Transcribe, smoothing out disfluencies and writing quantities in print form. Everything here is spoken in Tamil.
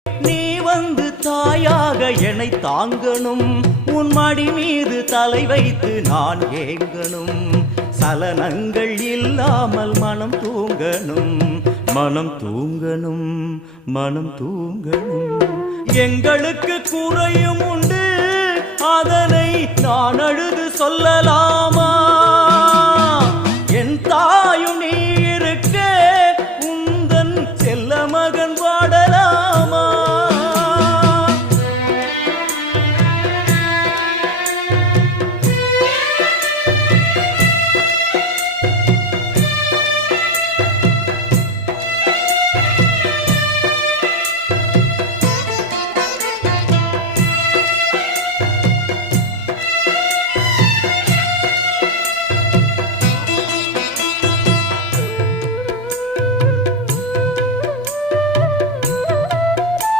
நீ வந்து தாயாக என்னை தாங்கணும், உன் மடி மீது தலை வைத்து நான் ஏங்கணும். சலனங்கள் இல்லாமல் மனம் தூங்கணும், மனம் தூங்கணும், மனம் தூங்கணும். எங்களுக்கு குறையும் உண்டு, அதனை நான் அழுது சொல்லலாமா?